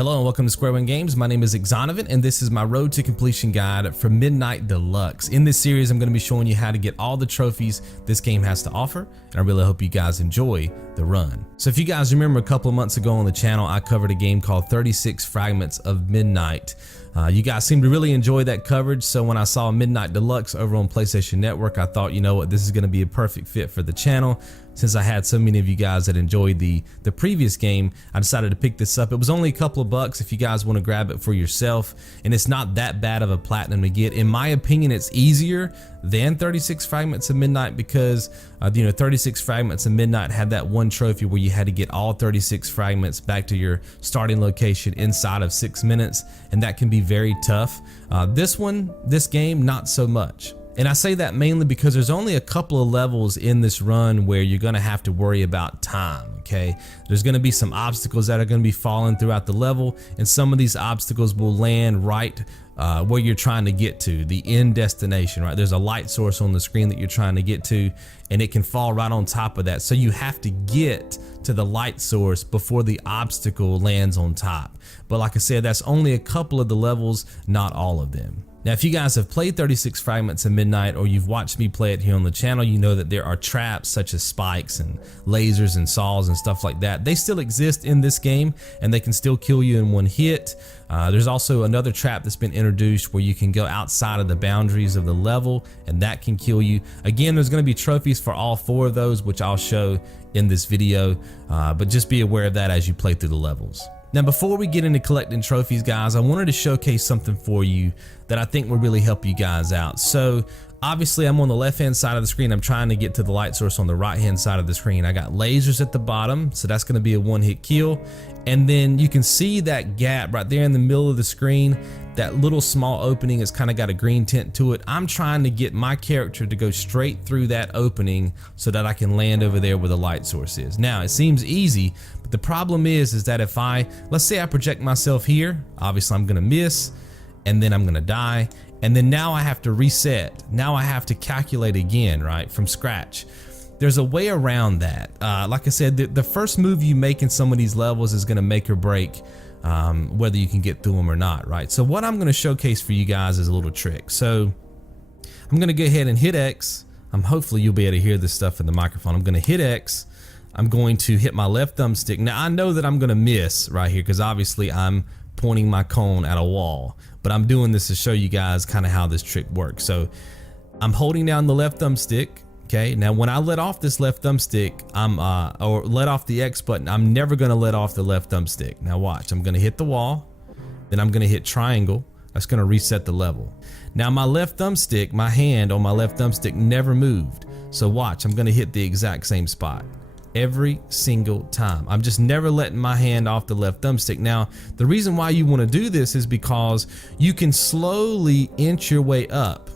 Hello and welcome to Square One Games. My name is Exonovan and this is my road to completion guide for Midnight Deluxe. In this series, I'm going to be showing you how to get all the trophies this game has to offer, and I really hope you guys enjoy the run. So if you guys remember a couple of months ago on the channel, I covered a game called 36 Fragments of Midnight. You guys seem to really enjoy that coverage, so when I saw Midnight Deluxe over on PlayStation Network, I thought, you know what, this is going to be a perfect fit for the channel. Since I had so many of you guys that enjoyed the previous game, I decided to pick this up. It was only a couple of bucks if you guys want to grab it for yourself, and it's not that bad of a platinum to get. In my opinion, it's easier than 36 Fragments of Midnight because 36 Fragments of Midnight had that one trophy where you had to get all 36 fragments back to your starting location inside of 6 minutes, and that can be very tough. This game, not so much. And I say that mainly because there's only a couple of levels in this run where you're gonna have to worry about time, okay? There's gonna be some obstacles that are gonna be falling throughout the level, and some of these obstacles will land right where you're trying to get to, the end destination, right? There's a light source on the screen that you're trying to get to, and it can fall right on top of that. So you have to get to the light source before the obstacle lands on top. But like I said, that's only a couple of the levels, not all of them. Now, if you guys have played 36 Fragments of Midnight or you've watched me play it here on the channel, you know that there are traps such as spikes and lasers and saws and stuff like that. They still exist in this game and they can still kill you in one hit. There's also another trap that's been introduced where you can go outside of the boundaries of the level and that can kill you. Again, there's going to be trophies for all 4 of those, which I'll show in this video, but just be aware of that as you play through the levels. Now, before we get into collecting trophies, guys, I wanted to showcase something for you that I think will really help you guys out. So obviously I'm on the left hand side of the screen. I'm trying to get to the light source on the right hand side of the screen. I got lasers at the bottom, so that's going to be a one-hit kill. And then you can see that gap right there in the middle of the screen. That little small opening has kind of got a green tint to it. I'm trying to get my character to go straight through that opening so that I can land over there where the light source is. Now, it seems easy, but the problem is that if let's say I project myself here, obviously I'm gonna miss, and then I'm gonna die, and then now I have to reset. Now I have to calculate again, right, from scratch. There's a way around that. Like I said, the first move you make in some of these levels is gonna make or break whether you can get through them or not, right? So what I'm going to showcase for you guys is a little trick. So I'm going to go ahead and hit X. Hopefully you'll be able to hear this stuff in the microphone. I'm going to hit X. I'm going to hit my left thumbstick. Now I know that I'm going to miss right here because obviously I'm pointing my cone at a wall, but I'm doing this to show you guys kind of how this trick works. So I'm holding down the left thumbstick. Okay, now when I let off this left thumbstick, or let off the X button, I'm never gonna let off the left thumbstick. Now watch, I'm gonna hit the wall, then I'm gonna hit triangle. That's gonna reset the level. Now my left thumbstick, my hand on my left thumbstick never moved. So watch, I'm gonna hit the exact same spot every single time. I'm just never letting my hand off the left thumbstick. Now, the reason why you wanna do this is because you can slowly inch your way up.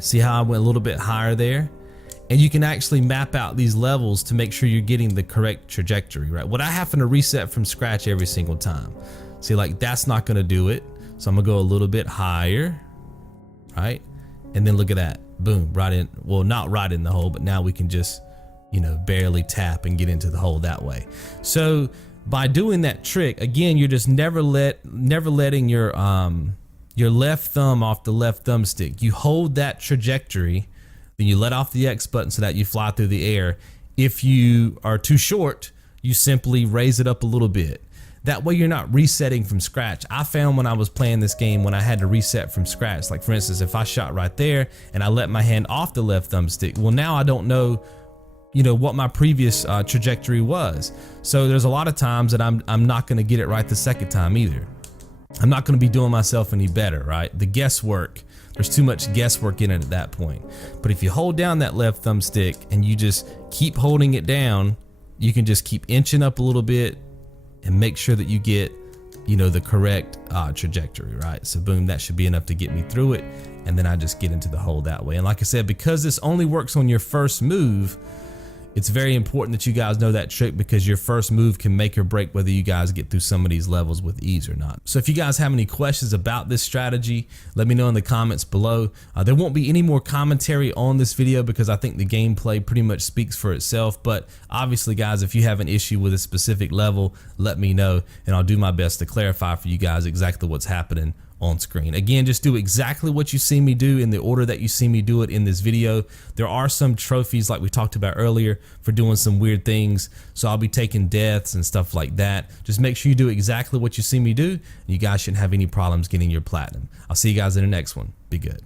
See how I went a little bit higher there? And you can actually map out these levels to make sure you're getting the correct trajectory, right? What I happen to reset from scratch every single time. See, like that's not gonna do it. So I'm gonna go a little bit higher, right? And then look at that, boom, right in, well, not right in the hole, but now we can just, barely tap and get into the hole that way. So by doing that trick, again, you're just never letting your left thumb off the left thumbstick. You hold that trajectory, then you let off the X button so that you fly through the air. If you are too short, you simply raise it up a little bit. That way you're not resetting from scratch. I found when I was playing this game, when I had to reset from scratch, like for instance, if I shot right there and I let my hand off the left thumbstick, well now I don't know, what my previous trajectory was. So there's a lot of times that I'm not gonna get it right the second time either. I'm not gonna be doing myself any better, right? The guesswork, there's too much guesswork in it at that point. But if you hold down that left thumbstick and you just keep holding it down, you can just keep inching up a little bit and make sure that you get, the correct trajectory, right? So boom, that should be enough to get me through it. And then I just get into the hole that way. And like I said, because this only works on your first move, It's very important that you guys know that trick because your first move can make or break whether you guys get through some of these levels with ease or not. So if you guys have any questions about this strategy, let me know in the comments below. There won't be any more commentary on this video because I think the gameplay pretty much speaks for itself. But obviously, guys, if you have an issue with a specific level, let me know and I'll do my best to clarify for you guys exactly what's happening on screen. Again, just do exactly what you see me do in the order that you see me do it in this video. There are some trophies like we talked about earlier for doing some weird things, so I'll be taking deaths and stuff like that. Just make sure you do exactly what you see me do and you guys shouldn't have any problems getting your platinum. I'll see you guys in the next one. Be good.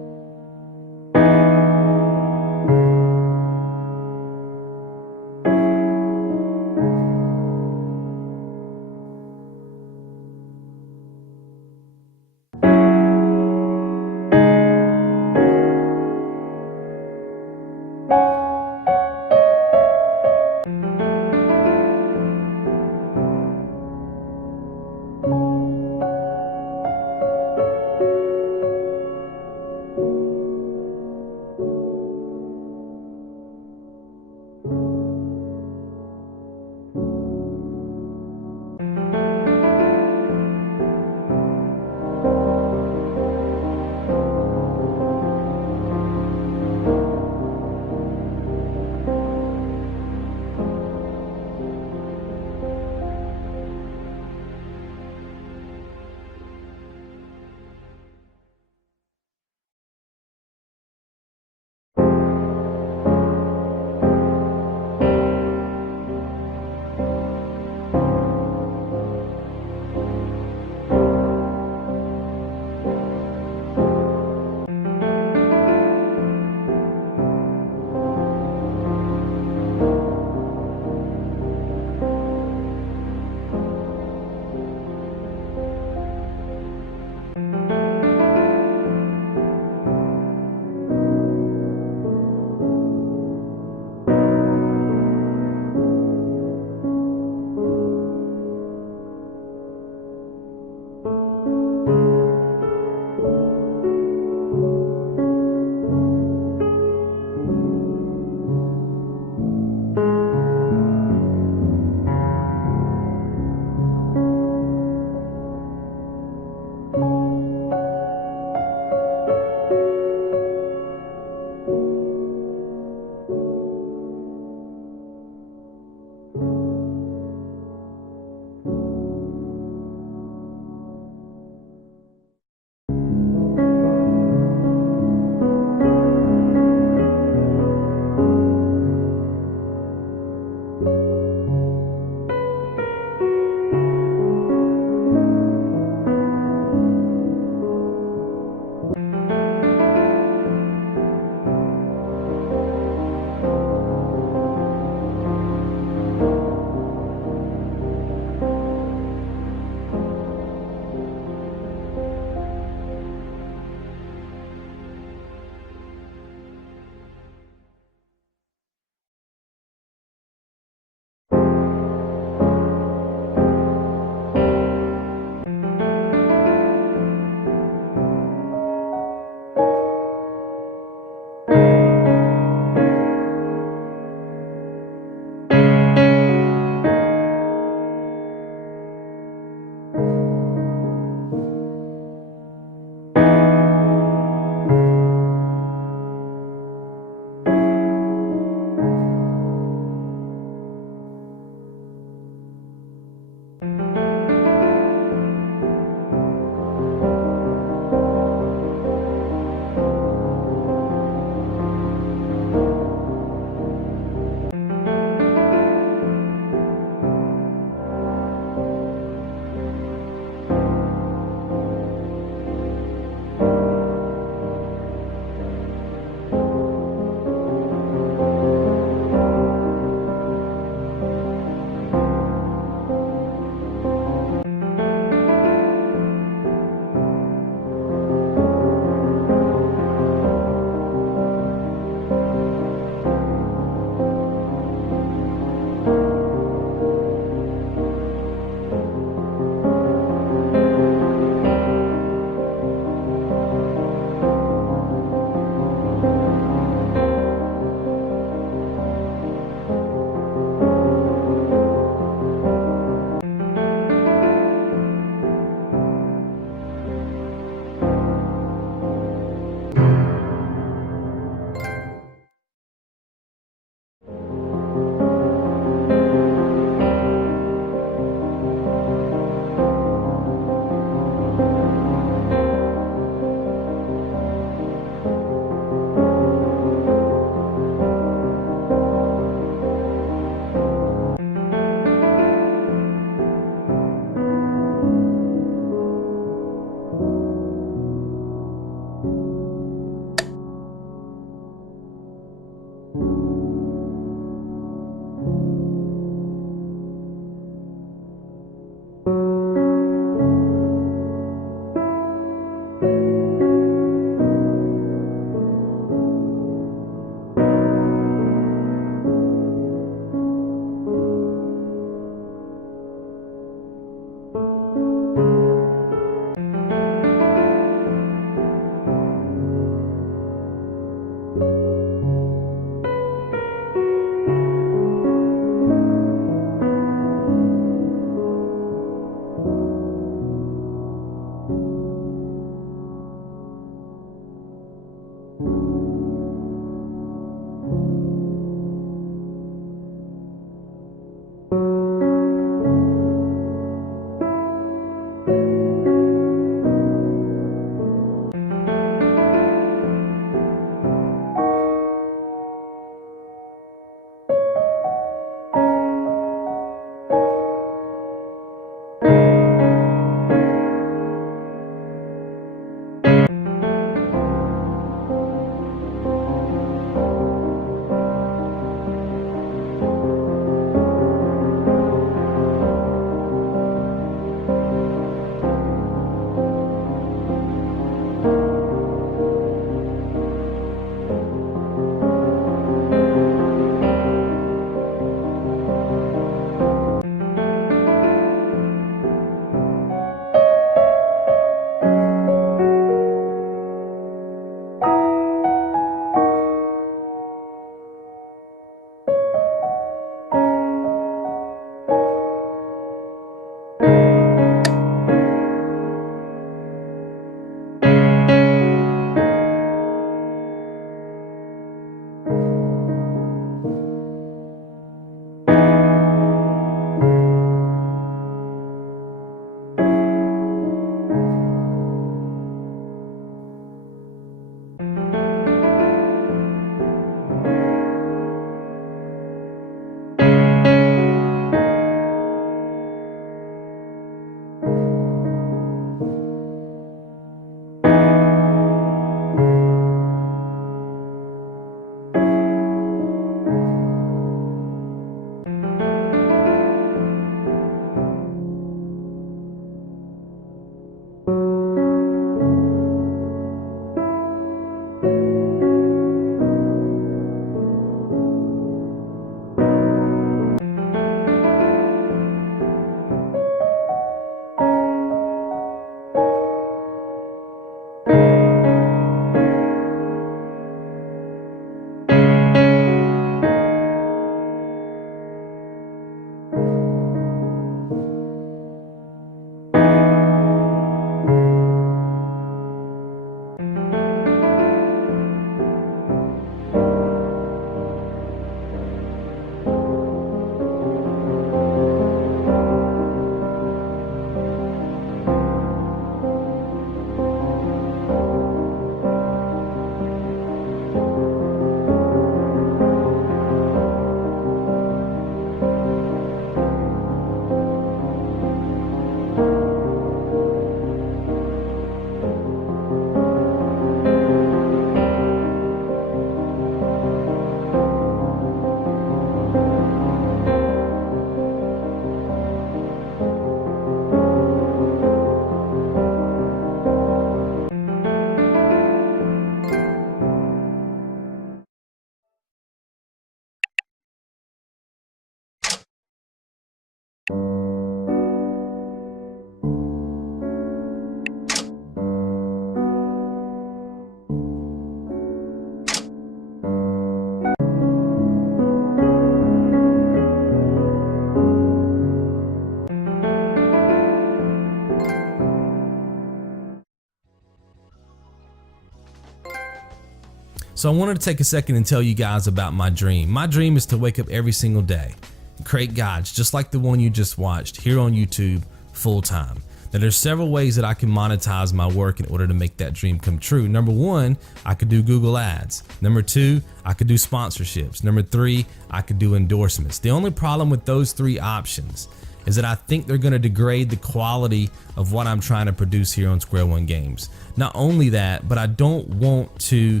So I wanted to take a second and tell you guys about my dream. My dream is to wake up every single day and create guides just like the one you just watched here on YouTube full time. Now there's several ways that I can monetize my work in order to make that dream come true. Number one, I could do Google ads. Number two, I could do sponsorships. Number three, I could do endorsements. The only problem with those three options is that I think they're going to degrade the quality of what I'm trying to produce here on Square One Games. Not only that, but I don't want to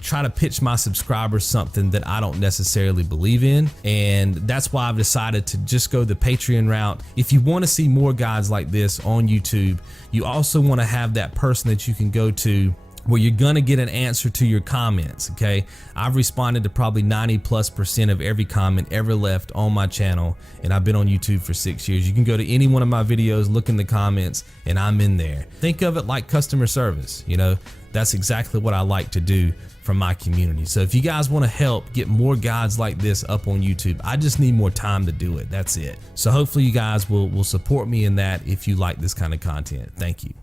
try to pitch my subscribers something that I don't necessarily believe in, and that's why I've decided to just go the Patreon route. If you want to see more guides like this on YouTube, you also want to have that person that you can go to where you're gonna get an answer to your comments, okay? I've responded to probably 90+% of every comment ever left on my channel, and I've been on YouTube for 6 years. You can go to any one of my videos, look in the comments, and I'm in there. Think of it like customer service, you know? That's exactly what I like to do for my community. So if you guys wanna help get more guides like this up on YouTube, I just need more time to do it, that's it. So hopefully you guys will support me in that if you like this kind of content. Thank you.